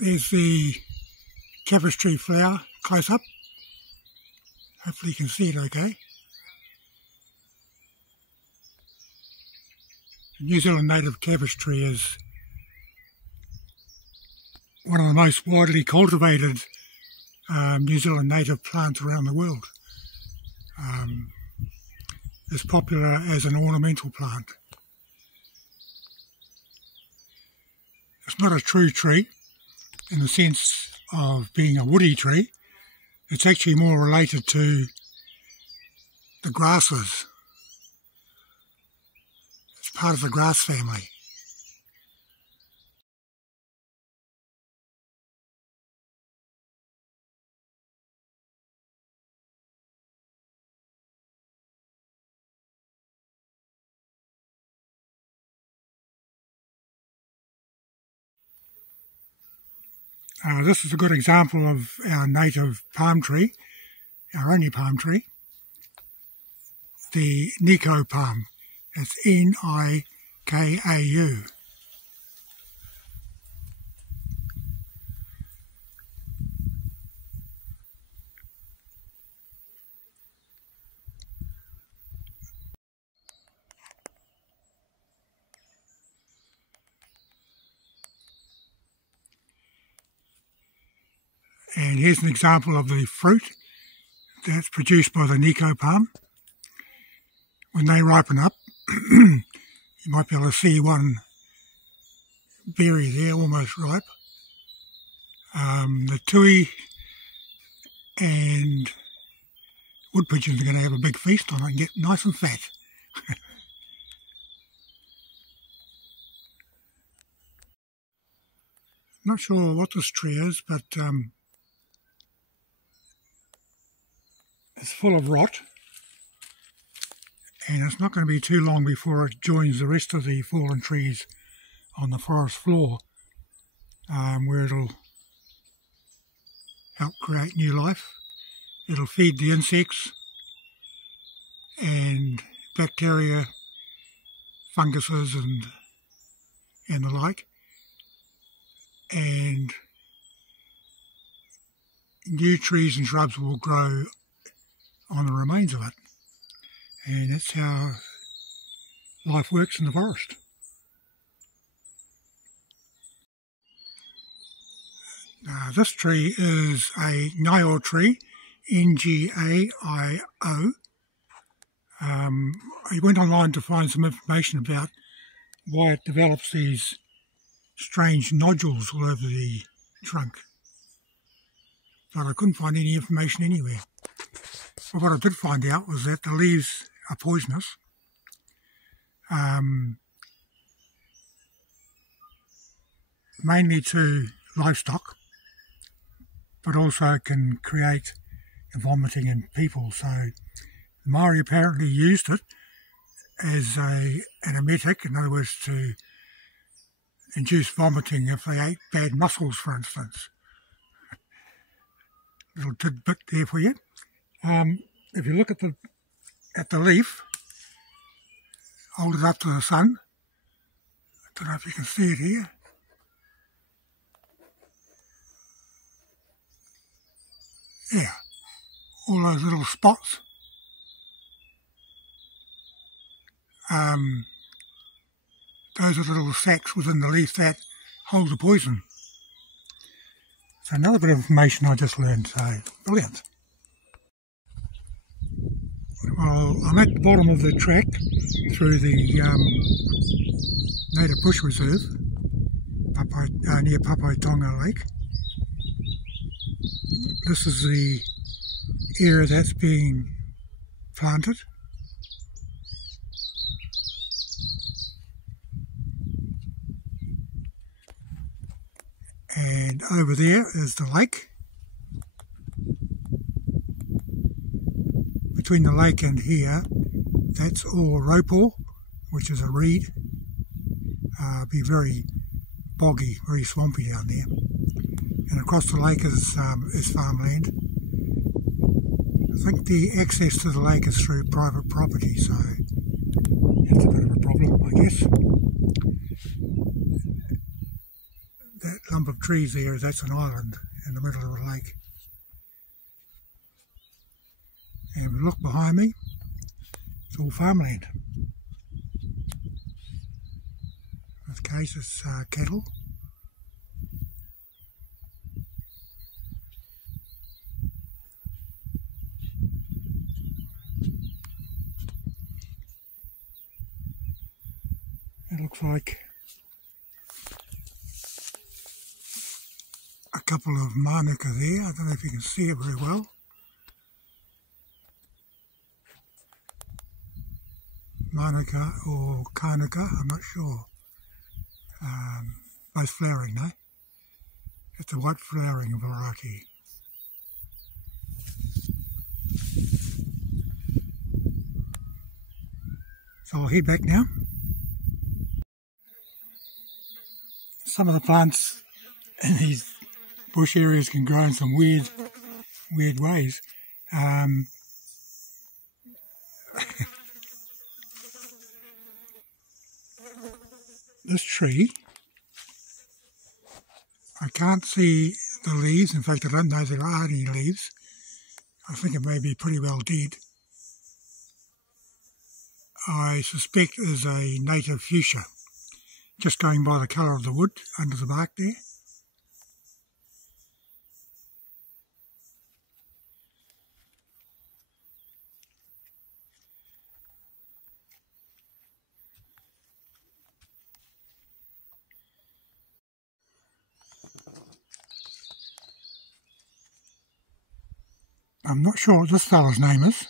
There's the cabbage tree flower close up. Hopefully you can see it okay. The New Zealand native cabbage tree is one of the most widely cultivated New Zealand native plants around the world. It's popular as an ornamental plant. It's not a true tree in the sense of being a woody tree. It's actually more related to the grasses. It's part of the grass family. This is a good example of our native palm tree, our only palm tree, the Nikau palm. It's N-I-K-A-U. And here's an example of the fruit that's produced by the Nikau palm. When they ripen up, you might be able to see one berry there, almost ripe. The tui and wood pigeons are going to have a big feast on it and get nice and fat. Not sure what this tree is, but it's full of rot, and it's not going to be too long before it joins the rest of the fallen trees on the forest floor, where it'll help create new life. It'll feed the insects and bacteria, funguses and the like, and new trees and shrubs will grow on the remains of it. And that's how life works in the forest. This tree is a Ngaio tree, N-G-A-I-O. I went online to find some information about why it develops these strange nodules all over the trunk, but I couldn't find any information anywhere. But what I did find out was that the leaves are poisonous. Mainly to livestock, but also can create vomiting in people. So the Maori apparently used it as an emetic, in other words to induce vomiting if they ate bad mussels, for instance. Little tidbit there for you. If you look at the leaf, hold it up to the sun. I don't know if you can see it here. Yeah, all those little spots. Those are little sacs within the leaf that hold the poison. So another bit of information I just learned, so brilliant. Well, I'm at the bottom of the track through the native bush reserve near Papaitonga Lake. This is the area that's being planted. And over there is the lake. Between the lake and here, that's all raupo, which is a reed. Be very boggy, very swampy down there. And across the lake is farmland. I think the access to the lake is through private property, so that's a bit of a problem, I guess. that lump of trees there, that's an island in the middle of the lake. And if you look behind me, it's all farmland. In this case it's cattle. It looks like a couple of manuka there. I don't know if you can see it very well. Manuka or kanuka, I'm not sure. Both flowering though. It's a white flowering variety. So I'll head back now. Some of the plants in these bush areas can grow in some weird ways. This tree, I can't see the leaves. In fact, I don't know there are any leaves. I think it may be pretty well dead. I suspect it is a native fuchsia, just going by the colour of the wood under the bark there. I'm not sure what this fellow's name is.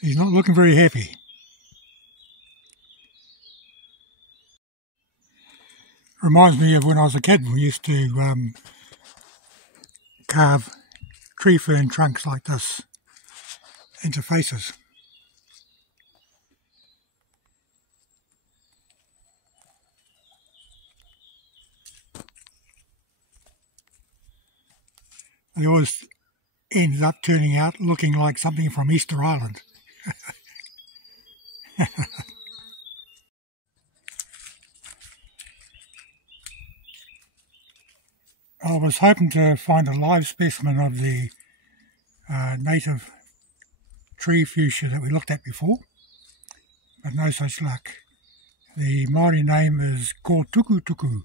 He's not looking very happy. Reminds me of when I was a kid. We used to carve tree fern trunks like this into faces. They always ended up turning out looking like something from Easter Island. I was hoping to find a live specimen of the native tree fuchsia that we looked at before, but no such luck. The Māori name is Ko Tuku Tuku.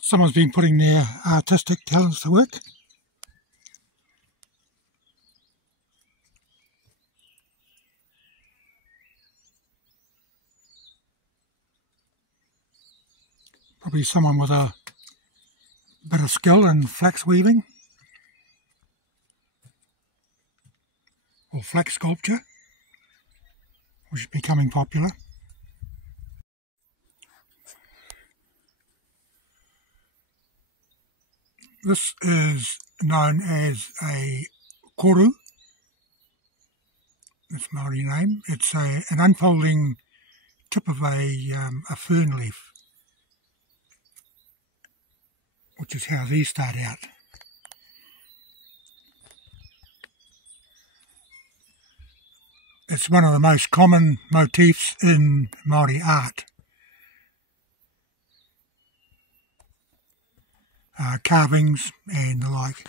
Someone's been putting their artistic talents to work. Probably someone with a bit of skill in flax weaving or flax sculpture, which is becoming popular. This is known as a koru. That's Māori name. It's an unfolding tip of a fern leaf, which is how these start out. It's one of the most common motifs in Māori art. Carvings and the like.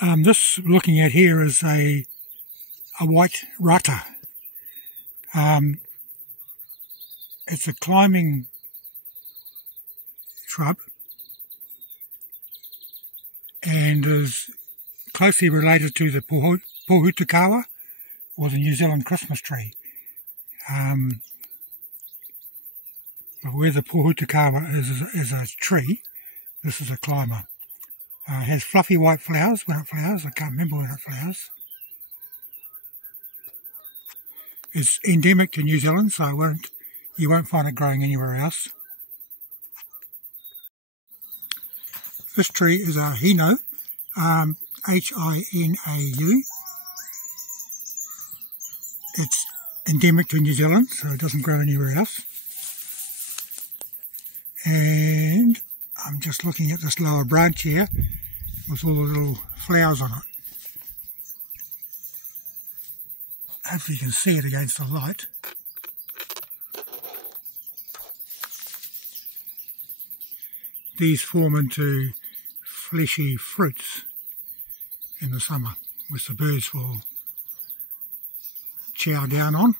This we're looking at here is a white rata. It's a climbing shrub and is closely related to the pohutakawa, or the New Zealand Christmas tree. But where the pohutakawa is a tree, this is a climber. It has fluffy white flowers when it flowers. I can't remember when it flowers. It's endemic to New Zealand, so you won't find it growing anywhere else. This tree is a hino, H-I-N-A-U. It's endemic to New Zealand, so it doesn't grow anywhere else. And I'm just looking at this lower branch here with all the little flowers on it. Hopefully you can see it against the light. These form into fleshy fruits in the summer, which the birds will chow down on.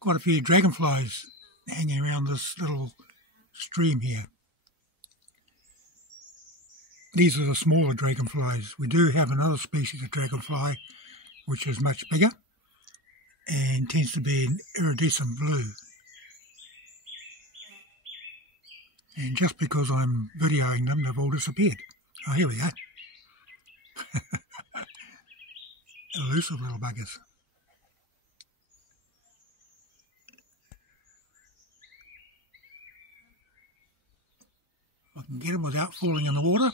Quite a few dragonflies hanging around this little stream here. These are the smaller dragonflies. We do have another species of dragonfly which is much bigger and tends to be an iridescent blue. And just because I'm videoing them, they've all disappeared. Oh, here we go. Elusive little buggers. I can get them without falling in the water.